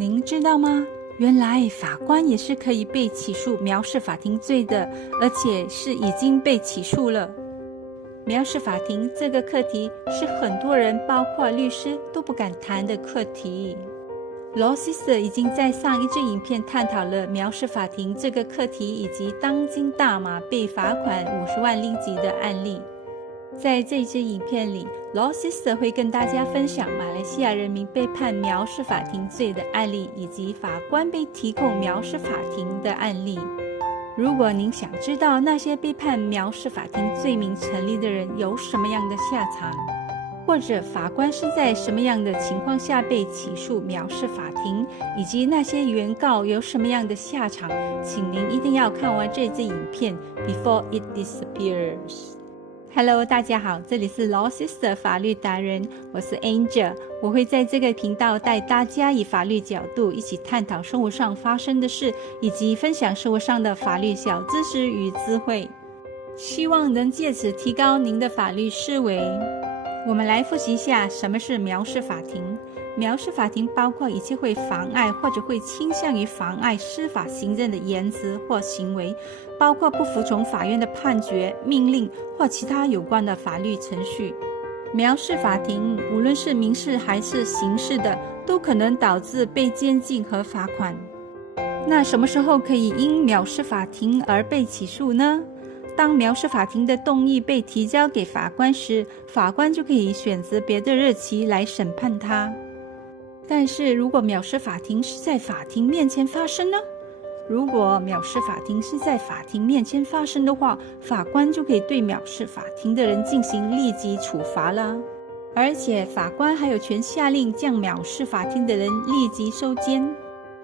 您知道吗？原来法官也是可以被起诉藐视法庭罪的，而且是已经被起诉了。藐视法庭这个课题是很多人，包括律师都不敢谈的课题。Law Sister 已经在上一支影片探讨了藐视法庭这个课题，以及当今大马被罚款50万令吉的案例。在这支影片里， Law Sister 会跟大家分享马来西亚人民被判藐视法庭罪的案例，以及法官被提控藐视法庭的案例。如果您想知道那些被判藐视法庭罪名成立的人有什么样的下场，或者法官是在什么样的情况下被起诉藐视法庭，以及那些原告有什么样的下场，请您一定要看完这支影片 Before it disappears。Hello， 大家好，这里是 Law Sister 法律达人，我是 Angel， 我会在这个频道带大家以法律角度一起探讨生活上发生的事，以及分享生活上的法律小知识与智慧，希望能借此提高您的法律思维。我们来复习一下什么是藐视法庭。藐视法庭包括一切会妨碍或者会倾向于妨碍司法行政的言辞或行为，包括不服从法院的判决、命令或其他有关的法律程序。藐视法庭无论是民事还是刑事的，都可能导致被监禁和罚款。那什么时候可以因藐视法庭而被起诉呢？当藐视法庭的动议被提交给法官时，法官就可以选择别的日期来审判他。但是如果藐视法庭是在法庭面前发生呢？如果藐视法庭是在法庭面前发生的话，法官就可以对藐视法庭的人进行立即处罚了。而且法官还有权下令将藐视法庭的人立即收监。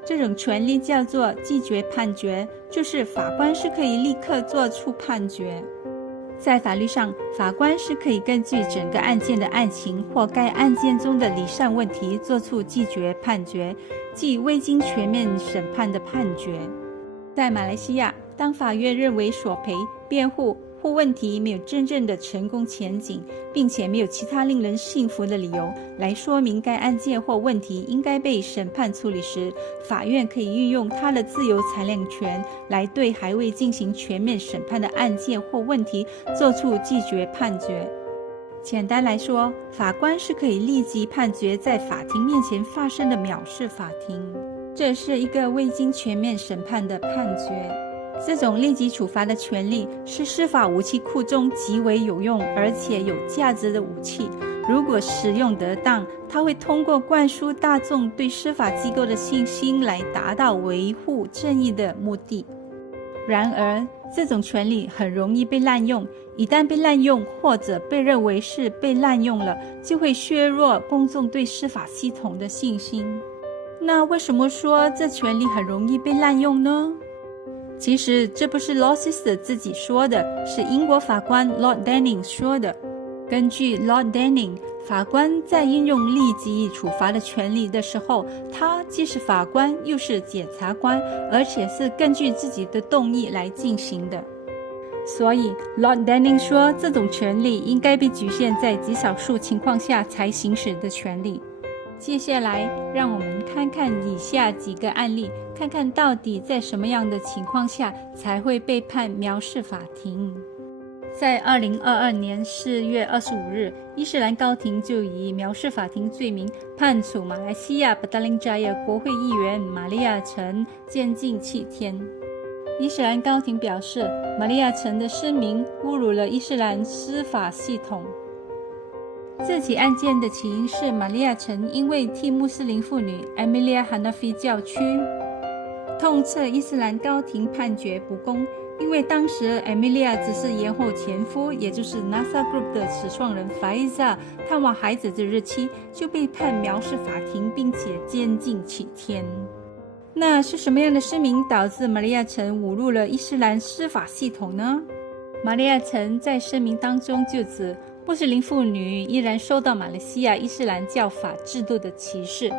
这种权利叫做即决判决，就是法官是可以立刻做出判决。在法律上，法官是可以根据整个案件的案情或该案件中的理善问题做出即决判决，即未经全面审判的判决。在马来西亚，当法院认为索赔、辩护或问题没有真正的成功前景，并且没有其他令人信服的理由来说明该案件或问题应该被审判处理时，法院可以运用他的自由裁量权来对还未进行全面审判的案件或问题做出即决判决。简单来说，法官是可以立即判决在法庭面前发生的藐视法庭，这是一个未经全面审判的判决。这种立即处罚的权利是司法武器库中极为有用而且有价值的武器。如果使用得当，它会通过灌输大众对司法机构的信心来达到维护正义的目的。然而，这种权利很容易被滥用，一旦被滥用或者被认为是被滥用了，就会削弱公众对司法系统的信心。那为什么说这权利很容易被滥用呢？其实这不是 Law Sister 自己说的，是英国法官 Lord Denning 说的。根据 Lord Denning， 法官在运用立即处罚的权利的时候，他既是法官又是检察官，而且是根据自己的动议来进行的。所以 Lord Denning 说，这种权利应该被局限在极少数情况下才行使的权利。接下来让我们看看以下几个案例，看看到底在什么样的情况下才会被判藐视法庭。在2022年4月25日，伊斯兰高庭就以藐视法庭罪名判处马来西亚 Petaling Jaya 国会议员玛利亚陈监禁7天。伊斯兰高庭表示，玛利亚陈的声明侮辱了伊斯兰司法系统。这起案件的起因是玛利亚陈因为替穆斯林妇女 Emilia Hanafi 教区，痛斥伊斯兰高庭判决不公，因为当时 Emilia 只是延后前夫，也就是 NASA Group 的始创人 Faiza 探望孩子的日期，就被判藐视法庭，并且监禁7天。那是什么样的声明导致玛利亚陈侮辱了伊斯兰司法系统呢？玛利亚陈在声明当中就指，穆斯林妇女依然受到马来西亚伊斯兰教法制度的歧视。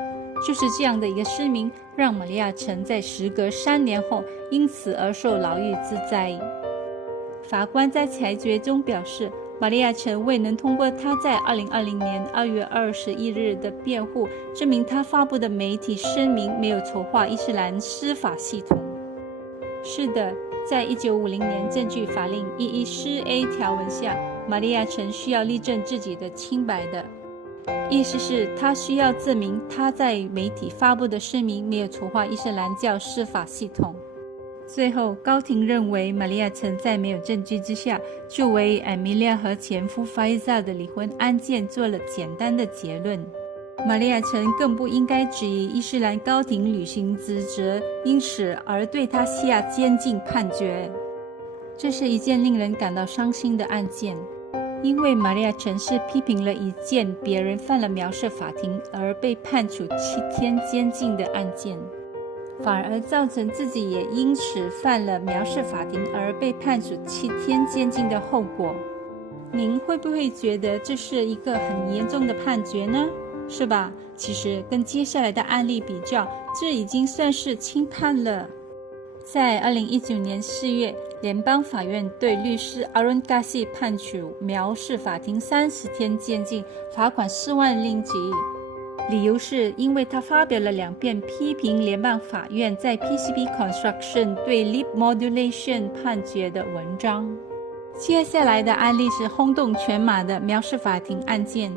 就是这样的一个声明，让玛利亚陈在时隔3年后因此而受牢狱之灾。法官在裁决中表示，玛利亚曾未能通过她在2020年2月21日的辩护，证明她发布的媒体声明没有丑化伊斯兰司法系统。是的，在1950年证据法令 114A 条文下，玛利亚曾需要力证自己的清白的，意思是她需要证明她在媒体发布的声明没有丑化伊斯兰教司法系统。最后，高庭认为玛利亚曾在没有证据之下，就为艾米莉亚和前夫法伊萨的离婚案件做了简单的结论。玛利亚曾更不应该质疑伊斯兰高庭履行职责，因此而对她下监禁判决。这是一件令人感到伤心的案件，因为玛利亚曾是批评了一件别人犯了藐视法庭而被判处7天监禁的案件，反而造成自己也因此犯了藐视法庭而被判处7天监禁的后果。您会不会觉得这是一个很严重的判决呢？是吧？其实跟接下来的案例比较，这已经算是轻判了。在2019年4月，联邦法院对律师 Arun Gassi 判处藐视法庭30天监禁，罚款4万令吉。理由是因为他发表了2篇批评联邦法院在 PCB Construction 对 Lip Modulation 判决的文章。接下来的案例是轰动全马的藐视法庭案件。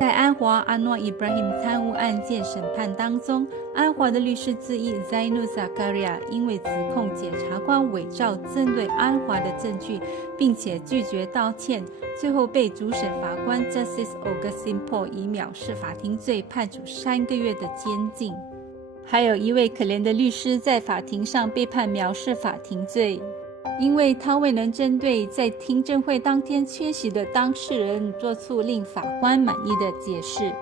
在安华阿诺伊布拉辛贪污案件审判当中，安华的律师之一 Zainu Zakaria 因为指控检察官伪造针对安华的证据，并且拒绝道歉，最后被主审法官 Justice Augustine Paul 以藐视法庭罪判处3个月的监禁。还有一位可怜的律师在法庭上被判藐视法庭罪，因为他未能针对在听证会当天缺席的当事人做出令法官满意的解释。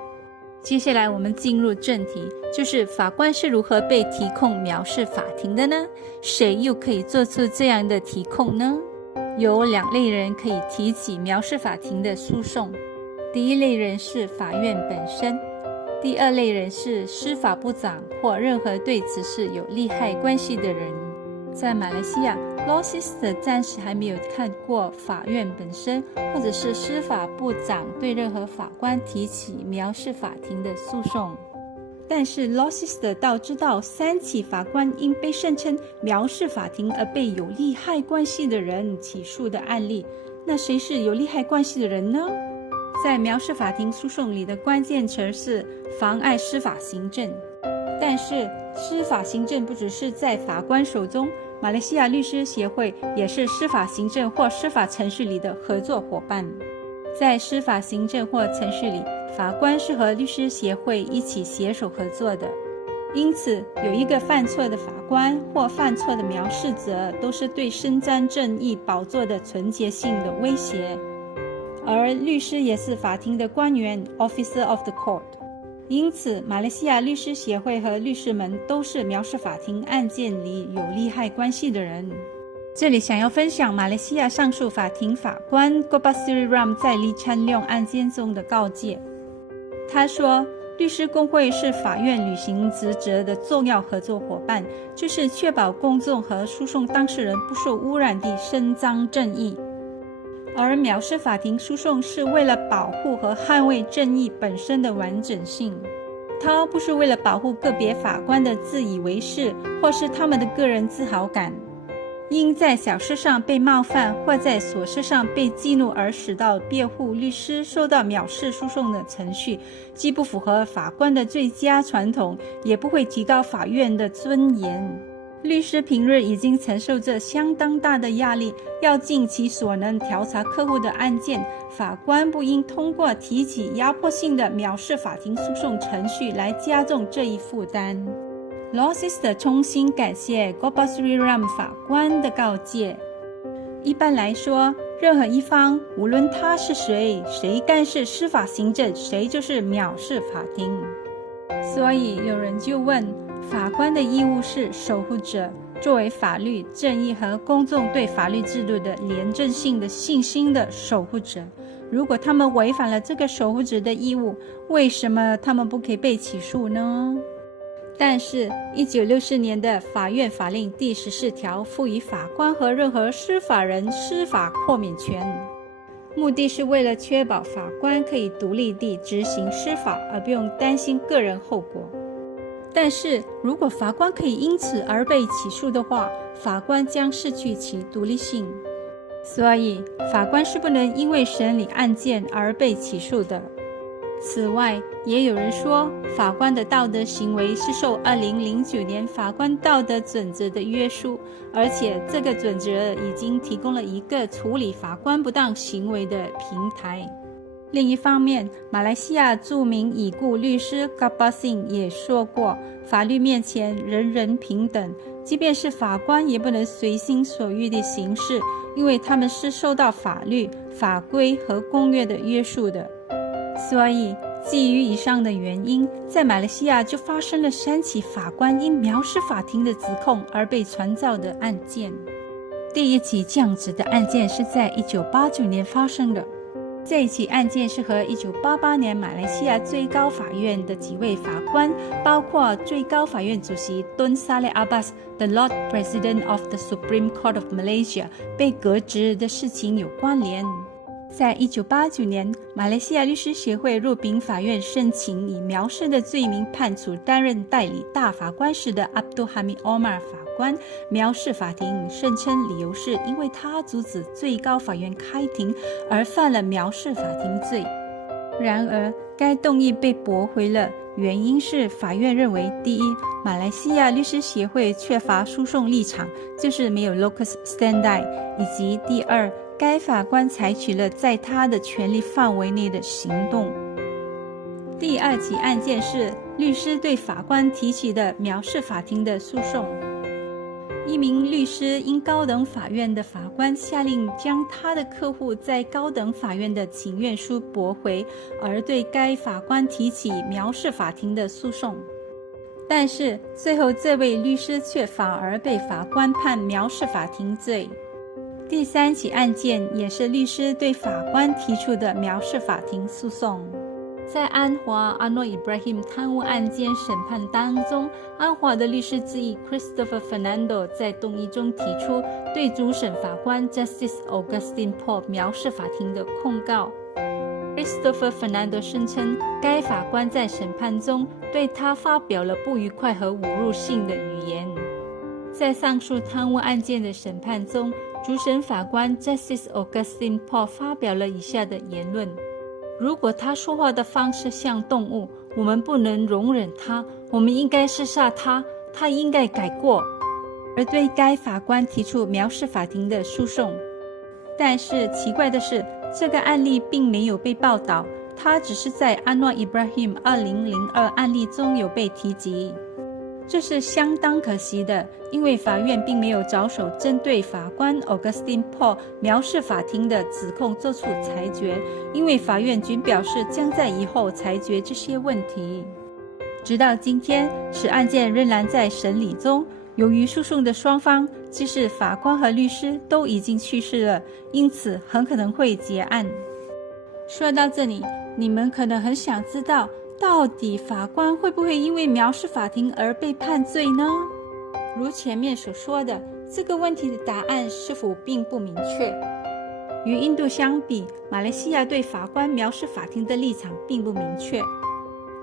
接下来我们进入正题，就是法官是如何被提控藐视法庭的呢？谁又可以做出这样的提控呢？有2类人可以提起藐视法庭的诉讼。第一类人是法院本身，第2类人是司法部长或任何对此事有利害关系的人。在马来西亚，Law Sister 暂时还没有看过法院本身或者是司法部长对任何法官提起藐视法庭的诉讼。但是 Law Sister 倒知道3起法官因被声称藐视法庭而被有利害关系的人起诉的案例。那谁是有利害关系的人呢？在藐视法庭诉讼里的关键词是妨碍司法行政。但是司法行政不只是在法官手中，马来西亚律师协会也是司法行政或司法程序里的合作伙伴。在司法行政或程序里，法官是和律师协会一起携手合作的。因此，有一个犯错的法官或犯错的藐视者，都是对伸张正义宝座的纯洁性的威胁。而律师也是法庭的官员 Officer of the Court。因此，马来西亚律师协会和律师们都是藐视法庭案件里有利害关系的人。这里想要分享马来西亚上诉法庭法官 Gopasri Ram 在李灿亮案件中的告诫。他说，律师工会是法院履行职责的重要合作伙伴，就是确保公众和诉讼当事人不受污染地伸张正义。而藐视法庭诉讼是为了保护和捍卫正义本身的完整性，它不是为了保护个别法官的自以为是或是他们的个人自豪感。因在小事上被冒犯或在琐事上被激怒而使到辩护律师受到藐视诉讼的程序，既不符合法官的最佳传统，也不会提高法院的尊严。律师平日已经承受着相当大的压力，要尽其所能调查客户的案件，法官不应通过提起压迫性的藐视法庭诉讼程序来加重这一负担。Law Sister 衷心感谢 Gopasri Ram 法官的告诫。一般来说，任何一方，无论他是谁，谁干涉司法行政，谁就是藐视法庭。所以有人就问，法官的义务是守护者，作为法律、正义和公众对法律制度的廉政性的信心的守护者。如果他们违反了这个守护者的义务，为什么他们不可以被起诉呢？但是1964年的法院法令第14条赋予法官和任何司法人司法豁免权。目的是为了确保法官可以独立地执行司法，而不用担心个人后果。但是如果法官可以因此而被起诉的话，法官将失去其独立性。所以法官是不能因为审理案件而被起诉的。此外，也有人说，法官的道德行为是受2009年法官道德准则的约束，而且这个准则已经提供了一个处理法官不当行为的平台。另一方面，马来西亚著名已故律师 Garbhad Singh 也说过，法律面前人人平等，即便是法官也不能随心所欲地行事，因为他们是受到法律、法规和公约的约束的。所以基于以上的原因，在马来西亚就发生了3起法官因藐视法庭的指控而被传召的案件。第一起这样子的案件是在1989年发生的。这一起案件是和1988年马来西亚最高法院的几位法官，包括最高法院主席 Tun Salleh Abbas，the Lord President of the Supreme Court of Malaysia， 被革职的事情有关联。在1989年，马来西亚律师协会入禀法院申请以藐视的罪名判处担任代理大法官时的 Abdul Hamid Omar 法官藐视法庭，声称理由是因为他阻止最高法院开庭而犯了藐视法庭罪。然而该动议被驳回了，原因是法院认为，第一，马来西亚律师协会缺乏诉讼立场，就是没有 locus standi， 以及第二，该法官采取了在他的权力范围内的行动。第二起案件是律师对法官提起的藐视法庭的诉讼。一名律师因高等法院的法官下令将他的客户在高等法院的请愿书驳回，而对该法官提起藐视法庭的诉讼。但是最后这位律师却反而被法官判藐视法庭罪。第3起案件也是律师对法官提出的藐视法庭诉讼。在安华 Anwar Ibrahim 贪污案件审判当中，安华的律师之一 Christopher Fernando 在动议中提出对主审法官 Justice Augustine Paul 藐视法庭的控告。Christopher Fernando 声称该法官在审判中对他发表了不愉快和侮辱性的语言。在上述贪污案件的审判中，主审法官 Justice Augustine Paul 发表了以下的言论：如果他说话的方式像动物，我们不能容忍他，我们应该射杀他，他应该改过。而对该法官提出藐视法庭的诉讼。但是奇怪的是，这个案例并没有被报道，他只是在安诺伊布拉希姆2002案例中有被提及。这是相当可惜的，因为法院并没有着手针对法官 Augustine Paul 藐视法庭的指控作出裁决，因为法院均表示将在以后裁决这些问题。直到今天，此案件仍然在审理中。由于诉讼的双方，即是法官和律师都已经去世了，因此很可能会结案。说到这里，你们可能很想知道，到底法官会不会因为藐视法庭而被判罪呢？如前面所说的，这个问题的答案是否并不明确。与印度相比，马来西亚对法官藐视法庭的立场并不明确，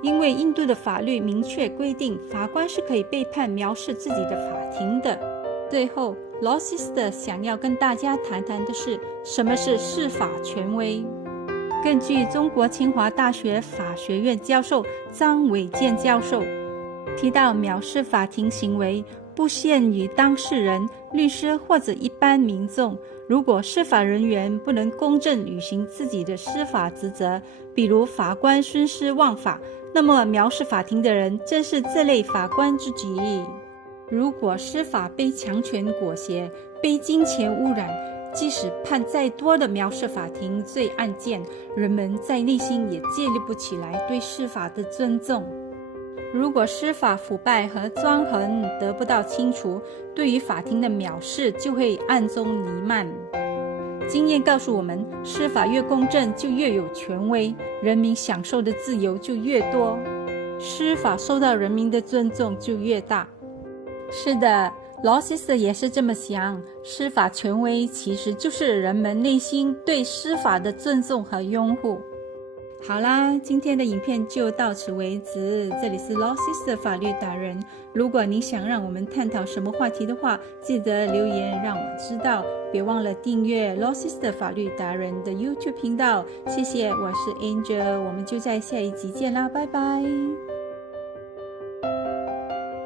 因为印度的法律明确规定，法官是可以被判藐视自己的法庭的。最后 Law Sister 想要跟大家谈谈的是，什么是司法权威。根据中国清华大学法学院教授张伟健教授提到，藐视法庭行为不限于当事人、律师或者一般民众。如果司法人员不能公正履行自己的司法职责，比如法官徇私枉法，那么藐视法庭的人正是这类法官之己。如果司法被强权裹挟，被金钱污染，即使判再多的藐视法庭罪案件，人们在内心也建立不起来对司法的尊重。如果司法腐败和专横得不到清除，对于法庭的藐视就会暗中弥漫。经验告诉我们，司法越公正就越有权威，人民享受的自由就越多，司法受到人民的尊重就越大。是的， Law Sister 也是这么想，司法权威其实就是人们内心对司法的尊重和拥护。好啦，今天的影片就到此为止。这里是 Law Sister 法律达人。如果你想让我们探讨什么话题的话，记得留言让我知道。别忘了订阅 Law Sister 法律达人的 YouTube 频道。谢谢，我是 Angel，我们就在下一集见啦，拜拜。